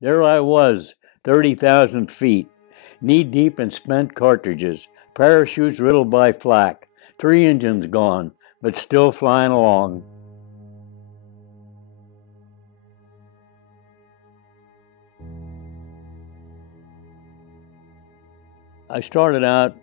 There I was, 30,000 feet, knee-deep in spent cartridges, parachutes riddled by flak, 3 engines gone, but still flying along. I started out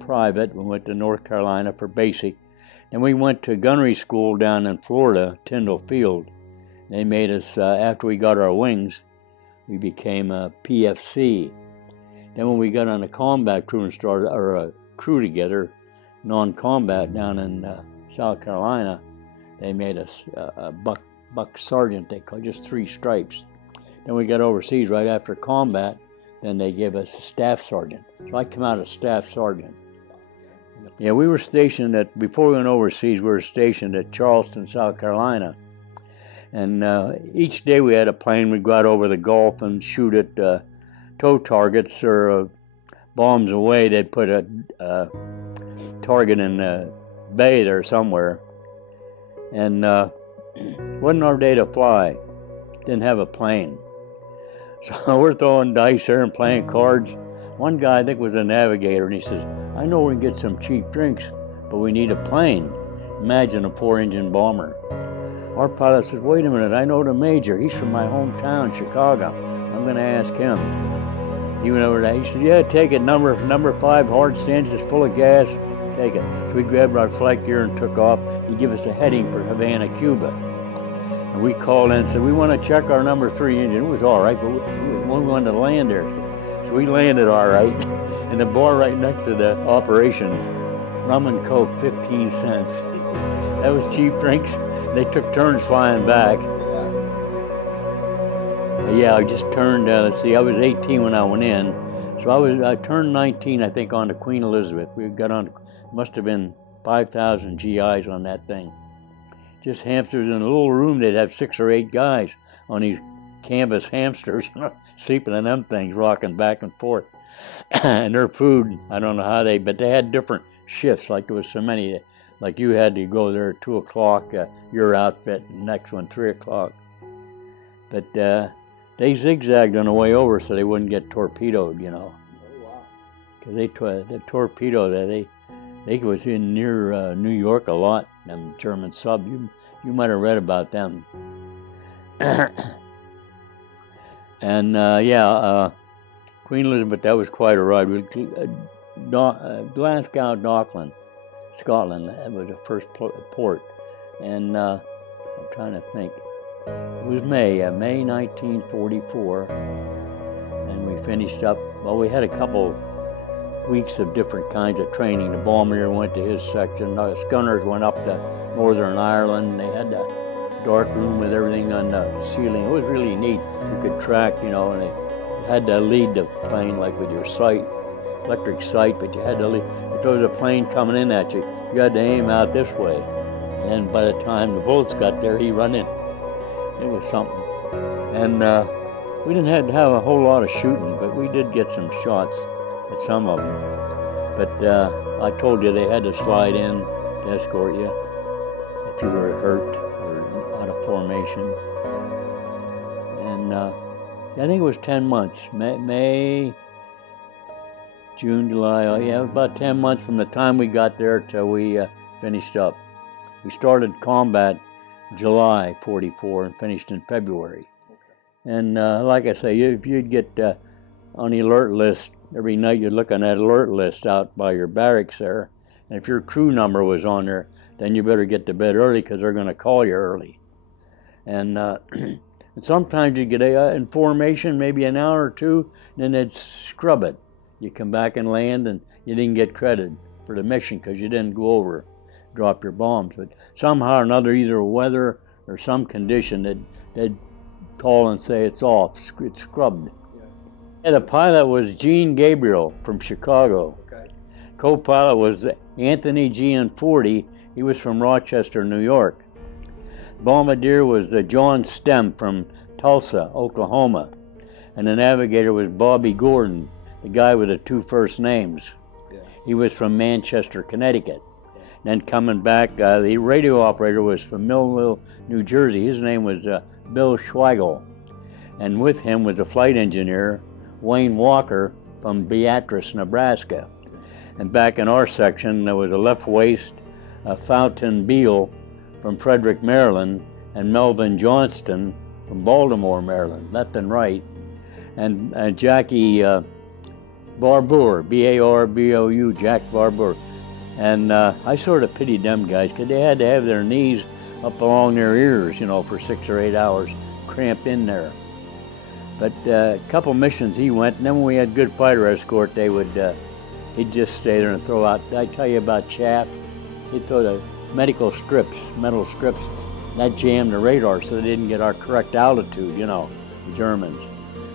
private. We went to North Carolina for basic. And we went to gunnery school down in Florida, Tyndall Field. They made us, after we got our wings, we became a PFC. Then when we got on a combat crew and started a crew together, non-combat down in South Carolina, they made us a buck sergeant. They called just 3 stripes. Then we got overseas right after combat. Then they gave us a staff sergeant. So I come out as staff sergeant. Yeah, we were stationed before we went overseas, we were stationed at Charleston, South Carolina. And each day we had a plane. We'd go out over the Gulf and shoot at tow targets or bombs away. They'd put a target in the bay there somewhere. And wasn't our day to fly. Didn't have a plane. So we're throwing dice there and playing cards. One guy, I think, was a navigator, and he says, I know we can get some cheap drinks, but we need a plane. Imagine a 4-engine bomber. Our pilot says, wait a minute, I know the major. He's from my hometown, Chicago. I'm going to ask him. He went over there. He said, yeah, take it. Number 5 hard stands is full of gas. Take it. So we grabbed our flight gear and took off. He gave us a heading for Havana, Cuba. And we called in and said, we want to check our number 3 engine. It was all right, but we wanted to land there. So we landed all right. And the bar right next to the operations, rum and Coke, 15 cents. That was cheap drinks. They took turns flying back. Yeah, I just turned, let's see, I was 18 when I went in. So I turned 19, I think, on to Queen Elizabeth. We got on, must have been 5,000 GIs on that thing. Just hamsters in a little room. They'd have 6 or 8 guys on these canvas hamsters, sleeping in them things, rocking back and forth. And their food, I don't know how but they had different shifts. Like there was so many, like you had to go there at 2 o'clock, your outfit, and next one 3 o'clock. But they zigzagged on the way over so they wouldn't get torpedoed, you know. Oh, wow. Because the torpedo, they was in near New York a lot, them German sub. You might have read about them. And Queen Elizabeth, that was quite a ride. Glasgow, Dockland, Scotland, that was the first port. And I'm trying to think. It was May 1944. And we finished up, well, we had a couple weeks of different kinds of training. The bombardier went to his section. The gunners went up to Northern Ireland. They had the dark room with everything on the ceiling. It was really neat. You could track, you know, and you had to lead the plane like with your sight, electric sight, but you had to lead. If there was a plane coming in at you, you had to aim out this way. And then by the time the bullets got there, he run in. It was something. And we didn't have to have a whole lot of shooting, but we did get some shots at some of them. But I told you they had to slide in to escort you if you were hurt or out of formation. And I think it was 10 months. May, June, July, about 10 months from the time we got there till we finished up. We started combat July 44 and finished in February. And like I say, if you'd get on the alert list, every night you'd look on that alert list out by your barracks there, and if your crew number was on there, then you better get to bed early because they're going to call you early. And, and sometimes you get in formation, maybe an hour or two, and then they'd scrub it. You come back and land, and you didn't get credit for the mission because you didn't go over, drop your bombs. But somehow or another, either weather or some condition, they'd call and say it's off, it's scrubbed. Yeah, the pilot was Gene Gabriel from Chicago. Okay. Co-pilot was Anthony Gianforti. He was from Rochester, New York. Bombardier was John Stem from Tulsa, Oklahoma. And the navigator was Bobby Gordon, the guy with the 2 first names. Yeah. He was from Manchester, Connecticut. Yeah. Then coming back, the radio operator was from Millville, New Jersey. His name was Bill Schweigel. and with him was a flight engineer, Wayne Walker, from Beatrice, Nebraska. And back in our section, there was a left waist, Fountain Beal from Frederick, Maryland, and Melvin Johnston from Baltimore, Maryland, left and right. And Jackie Barbour, B-A-R-B-O-U, Jack Barbour. And I sort of pitied them guys, because they had to have their knees up along their ears, you know, for 6 or 8 hours, cramped in there. But a couple missions he went, and then when we had good fighter escort, they would, he'd just stay there and throw out, did I tell you about chaff? He'd throw the metal strips, that jammed the radar so they didn't get our correct altitude, you know, the Germans.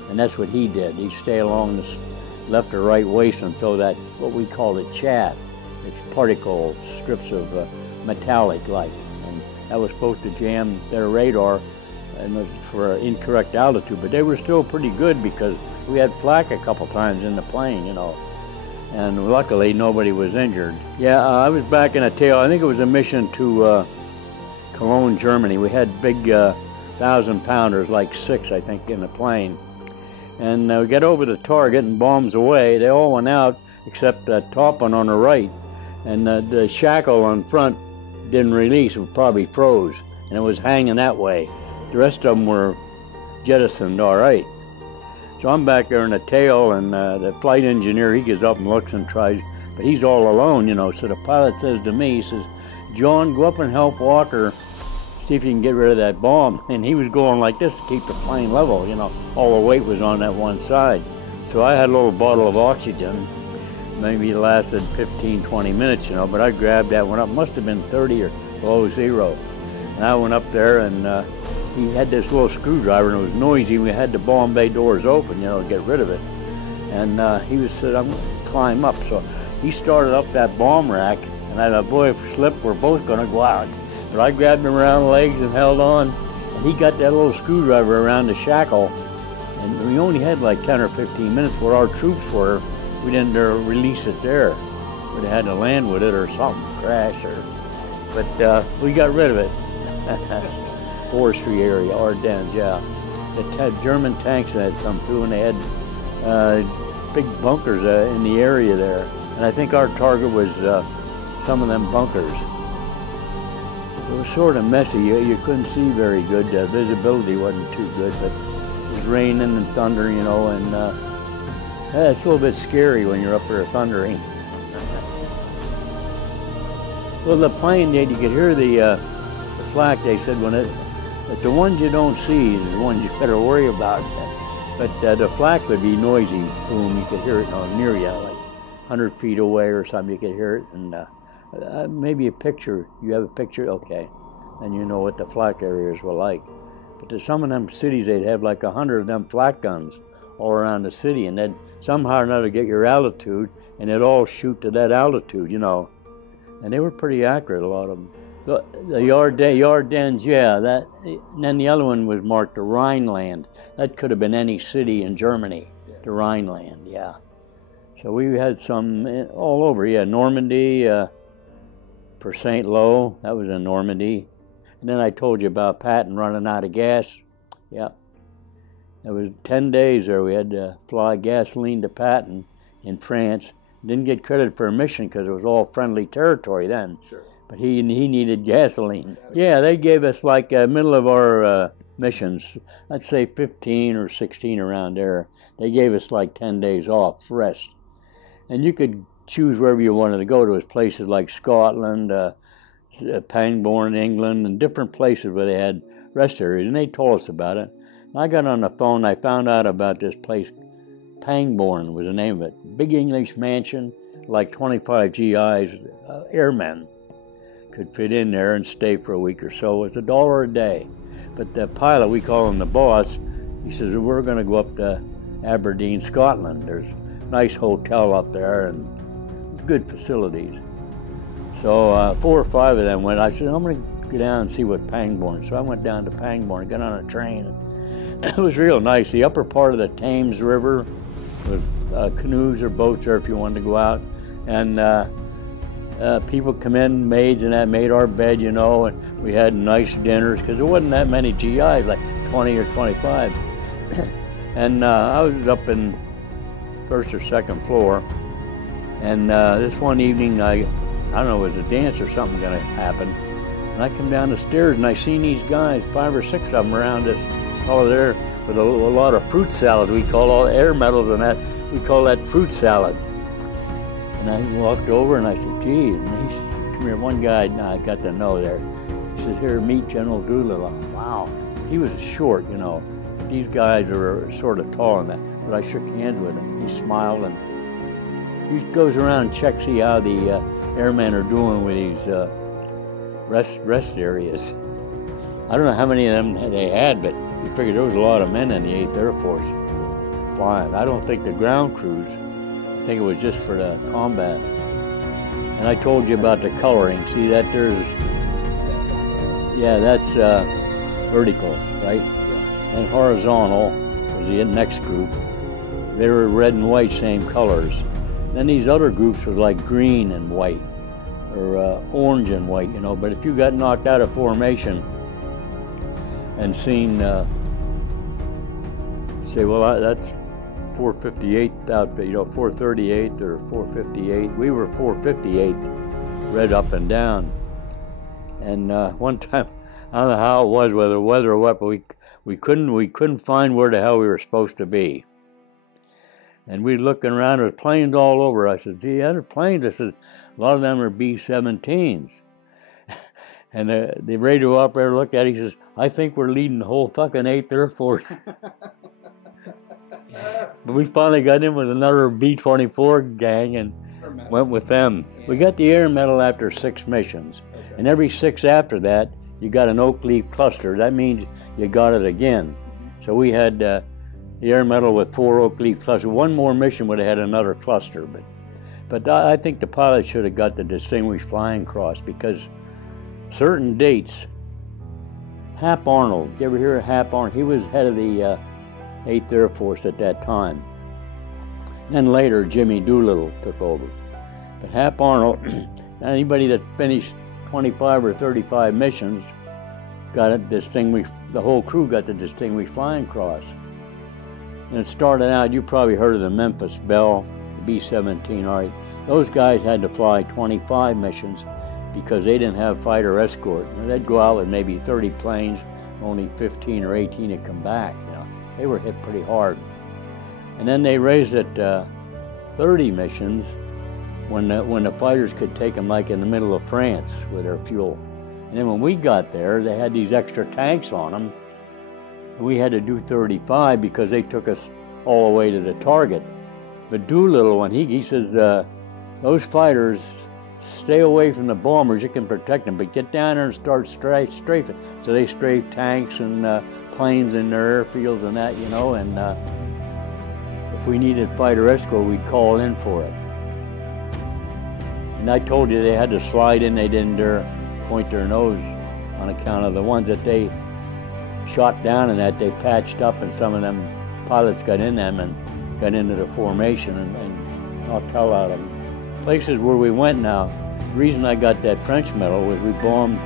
And that's what he did. He'd stay along the left or right waist and throw that, what we call it, chaff. It's particle strips of metallic like, and that was supposed to jam their radar and was for incorrect altitude, but they were still pretty good because we had flak a couple times in the plane, you know, and luckily nobody was injured. Yeah, I was back in a tail. I think it was a mission to Cologne, Germany. We had big 1,000-pounders, like 6, I think, in the plane. And we got over the target and bombs away. They all went out except the top one on the right. And the shackle on front didn't release, it probably froze, and it was hanging that way. The rest of them were jettisoned all right. So I'm back there in the tail, and the flight engineer, he gets up and looks and tries, but he's all alone, you know. So the pilot says to me, he says, "John, go up and help Walker, see if you can get rid of that bomb." And he was going like this to keep the plane level, you know. All the weight was on that one side. So I had a little bottle of oxygen. Maybe it lasted 15, 20 minutes, you know, but I grabbed that one up. Must have been 30 or below zero. And I went up there, and he had this little screwdriver, and it was noisy. We had the bomb bay doors open, you know, to get rid of it. And he said, "I'm going to climb up." So he started up that bomb rack, and I thought, boy, if we slip, we're both going to go out. But I grabbed him around the legs and held on, and he got that little screwdriver around the shackle. And we only had like 10 or 15 minutes where our troops were. We didn't release it there. We'd had to land with it or something, crash or. But we got rid of it. Forestry area, Ardennes, yeah. The German tanks had come through, and they had big bunkers in the area there. And I think our target was some of them bunkers. It was sort of messy. You couldn't see very good. Visibility wasn't too good, but it was raining and thunder, you know, and it's a little bit scary when you're up there thundering. Well, the plane, you could hear the flak. They said it's the ones you don't see is the ones you better worry about. But the flak would be noisy. Boom, you could hear it near you, like 100 feet away or something. You could hear it, and maybe a picture. You have a picture, okay, and you know what the flak areas were like. But to some of them cities, they'd have like 100 of them flak guns all around the city, and then somehow or another get your altitude, and it'd all shoot to that altitude, you know. And they were pretty accurate, a lot of them. The Ardennes, yeah, that. And then the other one was marked the Rhineland. That could have been any city in Germany, the Rhineland, yeah. So we had some all over, yeah. Normandy, for St. Lo, that was in Normandy. And then I told you about Patton running out of gas, yeah. It was 10 days there. We had to fly gasoline to Patton in France. Didn't get credit for a mission because it was all friendly territory then. Sure. But he needed gasoline. Yeah, they gave us like middle of our missions, I'd say 15 or 16 around there. They gave us like 10 days off, rest. And you could choose wherever you wanted to go. There was places like Scotland, Pangbourne, England, and different places where they had rest areas, and they told us about it. I got on the phone, I found out about this place. Pangbourne was the name of it. Big English mansion, like 25 GIs, airmen could fit in there and stay for a week or so. It was $1 a day. But the pilot, we call him the boss, he says, we're going to go up to Aberdeen, Scotland. There's a nice hotel up there and good facilities. So 4 or 5 of them went. I said, I'm going to go down and see what Pangbourne. So I went down to Pangbourne, got on a train. It was real nice. The upper part of the Thames River with canoes or boats there if you wanted to go out. And people come in, maids and that, made our bed, you know, and we had nice dinners because there wasn't that many GIs, like 20 or 25. And I was up in first or second floor, and this one evening, I don't know, it was a dance or something going to happen, and I come down the stairs and I seen these guys, 5 or 6 of them around this fellow there with a lot of fruit salad. We call all air medals and that, we call that fruit salad. And I walked over and I said, geez, and he says, come here, one guy I got to know there. He says, here, meet General Doolittle. Wow, he was short, you know. These guys are sort of tall and that, but I shook hands with him. He smiled, and he goes around and checks, see how the airmen are doing with these rest areas. I don't know how many of them they had, but you figured there was a lot of men in the 8th Air Force flying. I don't think the ground crews, I think it was just for the combat. And I told you about the coloring. See that there's, yeah, that's vertical, right? And horizontal was the next group. They were red and white, same colors. Then these other groups was like green and white, or orange and white, you know. But if you got knocked out of formation and seen, say, well, that's 458 outfit, you know, 438 or 458. We were 458, red up and down. And one time, I don't know how it was, whether weather or what, but we couldn't find where the hell we were supposed to be. And we looking around, there was planes all over. I said, gee, other planes. I said, a lot of them are B-17s. And the radio operator looked at it, he says, I think we're leading the whole fucking 8th Air Force. But we finally got in with another B-24 gang and went with them. We got the Air Medal after 6 missions. And every 6 after that, you got an oak leaf cluster. That means you got it again. So we had the Air Medal with 4 oak leaf clusters. One more mission would have had another cluster. But I think the pilot should have got the Distinguished Flying Cross, because certain dates, Hap Arnold, you ever hear of Hap Arnold? He was head of the 8th Air Force at that time. Then later, Jimmy Doolittle took over. But Hap Arnold, anybody that finished 25 or 35 missions got a distinguished, the whole crew got the Distinguished Flying Cross. And it started out, you probably heard of the Memphis Belle, the B-17, all right. Those guys had to fly 25 missions because they didn't have fighter escort. And they'd go out with maybe 30 planes, only 15 or 18 would come back. You know, they were hit pretty hard. And then they raised it 30 missions when the fighters could take them, like in the middle of France with their fuel. And then when we got there, they had these extra tanks on them. And we had to do 35 because they took us all the way to the target. But Doolittle, when he says, those fighters, stay away from the bombers, you can protect them, but get down there and start strafing. So they strafed tanks and planes in their airfields and that, you know, and if we needed fighter escort, we'd call in for it. And I told you they had to slide in, they didn't dare point their nose on account of the ones that they shot down and that they patched up, and some of them pilots got in them and got into the formation and knocked hell out of them. Places where we went now, the reason I got that French medal was we bombed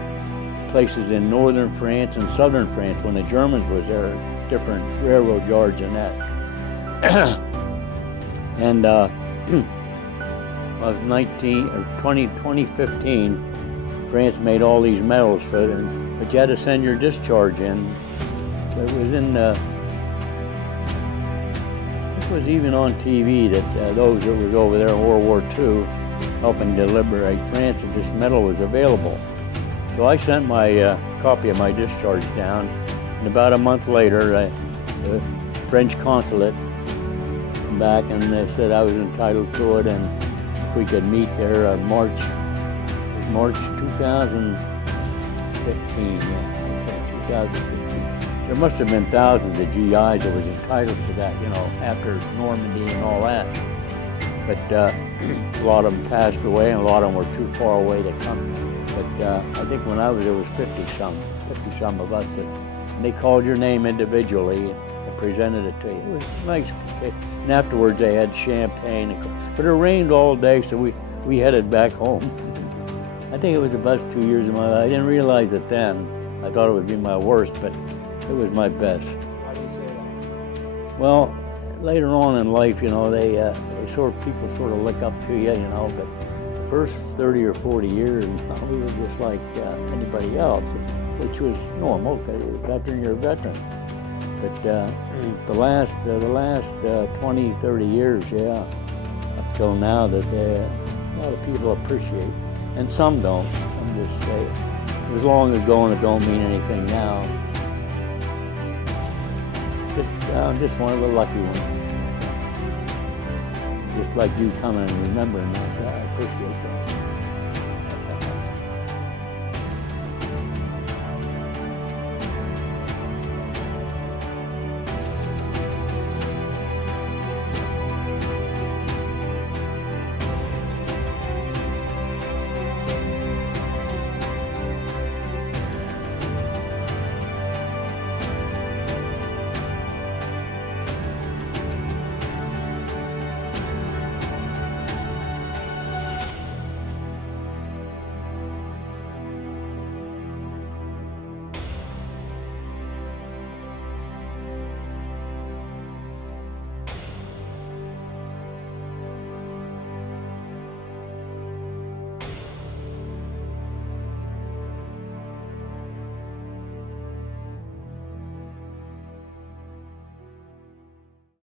places in northern France and southern France when the Germans was there, different railroad yards and that. And of 2015, France made all these medals for it, but you had to send your discharge in. So it was in it was even on TV that those that was over there in World War II helping to liberate France, that this medal was available. So I sent my copy of my discharge down, and about a month later, the French consulate came back and they said I was entitled to it, and if we could meet there March 2015, yeah, I said 2015. There must have been thousands of GIs that was entitled to that, you know, after Normandy and all that. But a lot of them passed away, and a lot of them were too far away to come. But I think when I was there was 50 some of us, and they called your name individually and presented it to you. It was nice. And afterwards they had champagne. But it rained all day, so we headed back home. I think it was the best 2 years of my life. I didn't realize it then. I thought it would be my worst, but it was my best. Why do you say Well, later on in life, you know, people sort of look up to you, you know, but the first 30 or 40 years, you know, we were just like anybody else, which was normal, because you're a veteran, you're a veteran. But the last 20, 30 years, yeah, up till now, that a lot of people appreciate, and some don't. I'm just saying, it was long ago and it don't mean anything now. I'm just one of the lucky ones. Just like you coming and remembering that. I appreciate that.